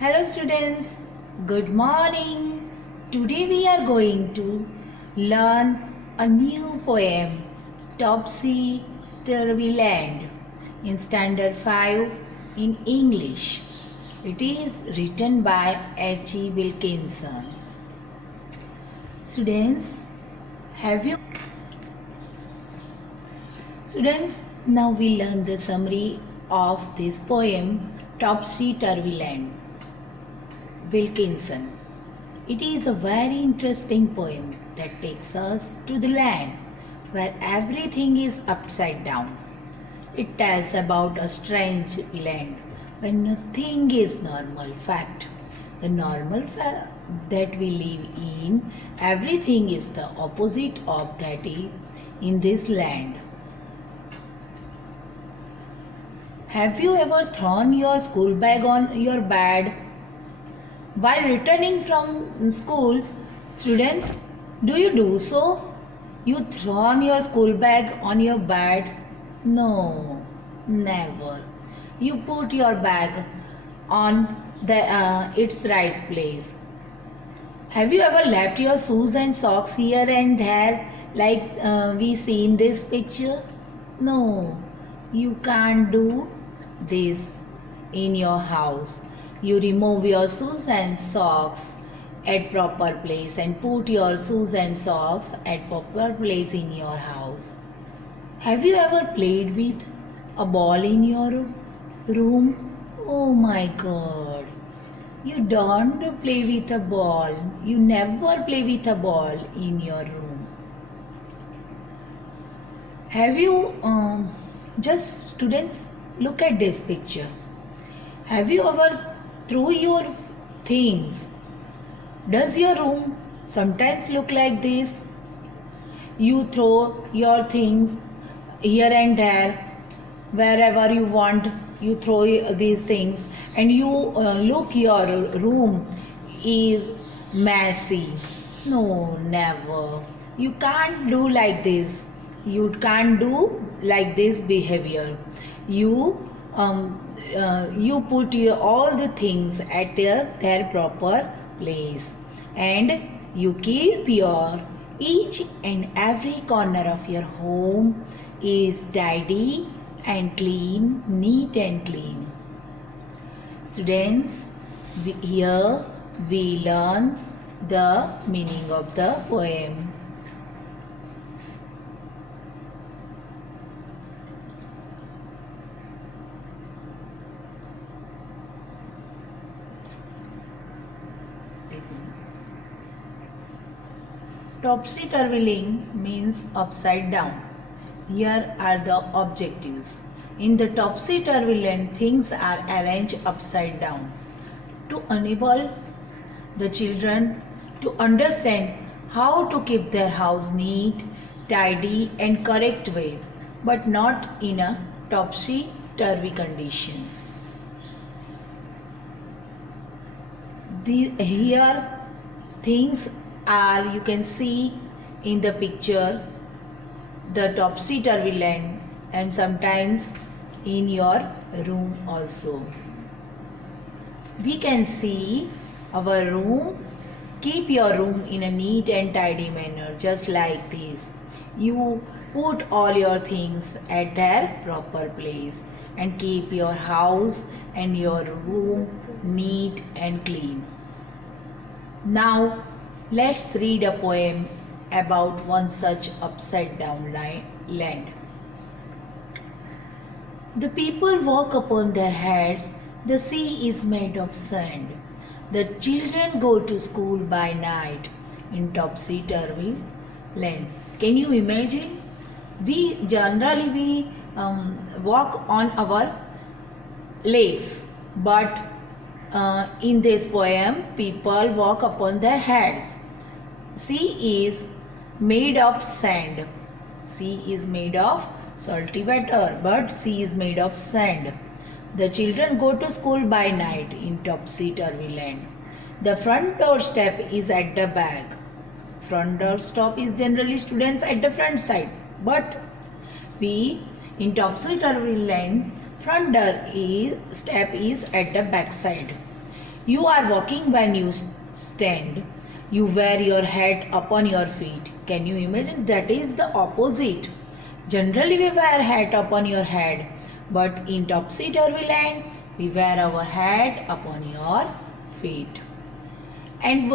Hello students, good morning. Today we are going to learn a new poem, Topsy Turvy Land, in Standard 5 in English. It is written by H.E. Wilkinson. Students, have you? Students, now we learn the summary of this poem, Topsy Turvy Land. Wilkinson. It is a very interesting poem that takes us to the land where everything is upside down. It tells about a strange land where nothing is normal. Fact, the normal that we live in, everything is the opposite of that in this land. Have you ever thrown your school bag on your bed? While returning from school, students, do you do so? You throw your school bag on your bed? No, never. You put your bag on its right place. Have you ever left your shoes and socks here and there like we see in this picture? No, you can't do this in your house. You remove your shoes and socks at proper place and put your shoes and socks at proper place in your house. Have you ever played with a ball in your room? Oh my God. You don't play with a ball. You never play with a ball in your room. Have you just students look at this picture. Have you ever threw your things? Does your room sometimes look like this? You throw your things here and there, wherever you want, you throw these things and you look your room is messy. No, never. You can't do like this. You can't do like this behavior. You put all the things at their proper place and you keep your each and every corner of your home is tidy and clean, neat and clean. Students, here we learn the meaning of the poem. Topsy-turvy means upside down. Here are the objectives. In the topsy-turvy land, things are arranged upside down to enable the children to understand how to keep their house neat, tidy and correct way, but not in a topsy-turvy conditions. Here things are, you can see in the picture, the topsy-turvy land and sometimes in your room also. We can see our room. Keep your room in a neat and tidy manner, just like this. You put all your things at their proper place and keep your house and your room neat and clean. Now let's read a poem about one such upside down land. The people walk upon their heads, the sea is made of sand. The children go to school by night in topsy-turvy land. Can you imagine? We generally walk on our legs, but in this poem, people walk upon their heads. Sea is made of sand. Sea is made of salty water, but sea is made of sand. The children go to school by night in topsy-turvy land. The front door step is at the back. Front door stop is generally students at the front side, but we in topsy-turvy land, front door step is at the back side. You are walking when you stand. You wear your hat upon your feet. Can you imagine? That is the opposite. Generally we wear hat upon your head, but in topsy-turvy land we wear our hat upon your feet. And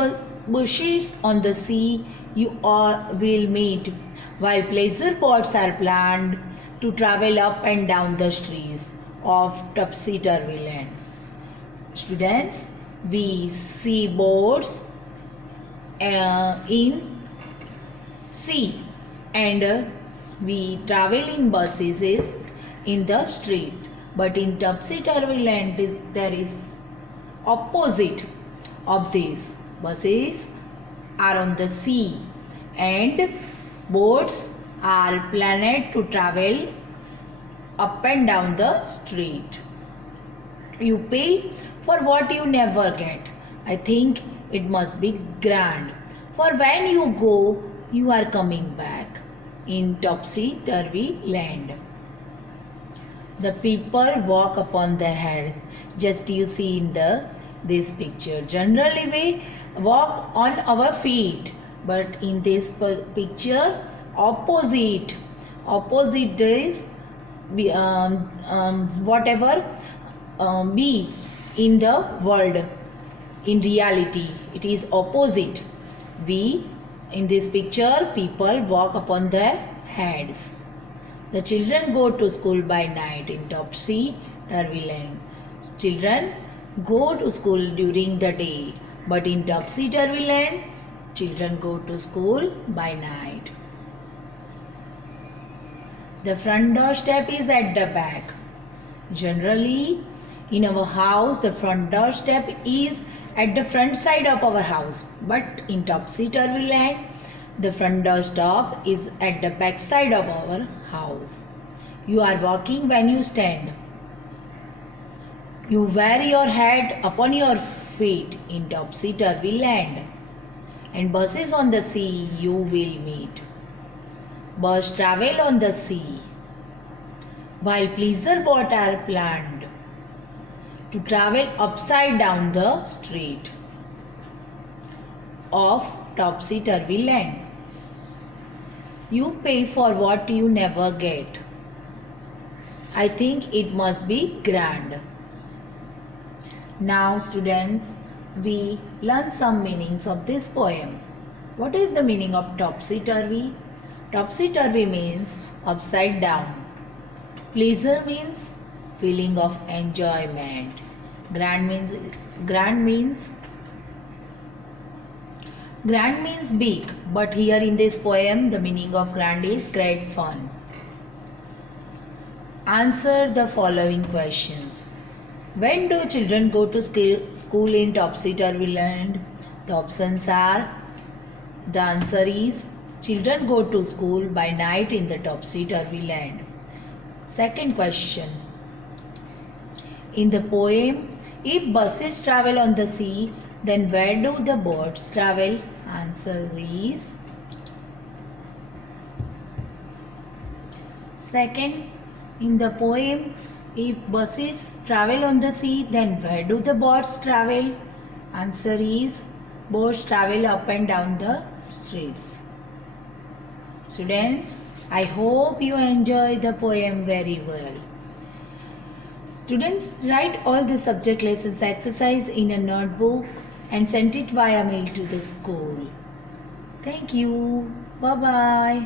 bushes on the sea you all will meet, while pleasure boats are planned to travel up and down the streets of topsy-turvy land. Students, we see boats in sea, and we travel in buses in the street. But in topsy-turvy land there is opposite of this. Buses are on the sea and boats are planned to travel up and down the street. You pay for what you never get. I think it must be grand. For when you go, you are coming back in topsy-turvy land. The people walk upon their heads, just you see in this picture. Generally we walk on our feet, but in this picture opposite is whatever be in the world, in reality it is opposite. We in this picture people walk upon their heads. The children go to school by night in topsy-turvy land. Children go to school during the day, but in topsy-turvy land children go to school by night. The front door step is at the back. Generally in our house the front door step is at the front side of our house, but in topsy-turvy land the front door stop is at the back side of our house. You are walking when you stand. You wear your hat upon your feet in topsy-turvy land. And buses on the sea you will meet. Birds travel on the sea, while pleasure boats are planned to travel upside down the street of topsy-turvy land. You pay for what you never get. I think it must be grand. Now students, we learn some meanings of this poem. What is the meaning of topsy-turvy? Topsy-turvy means upside down. Pleasure means feeling of enjoyment. Grand means big, but here in this poem the meaning of grand is great fun. Answer the following questions. When do children go to school in topsy-turvy land? The options are, the answer is children go to school by night in the topsy-turvy land. Second question. In the poem, if buses travel on the sea, then where do the boats travel? Answer is. Second, in the poem, if buses travel on the sea, then where do the boats travel? Answer is, boats travel up and down the streets. Students, I hope you enjoy the poem very well. Students, write all the subject lessons exercise in a notebook and send it via mail to the school. Thank you. Bye-bye.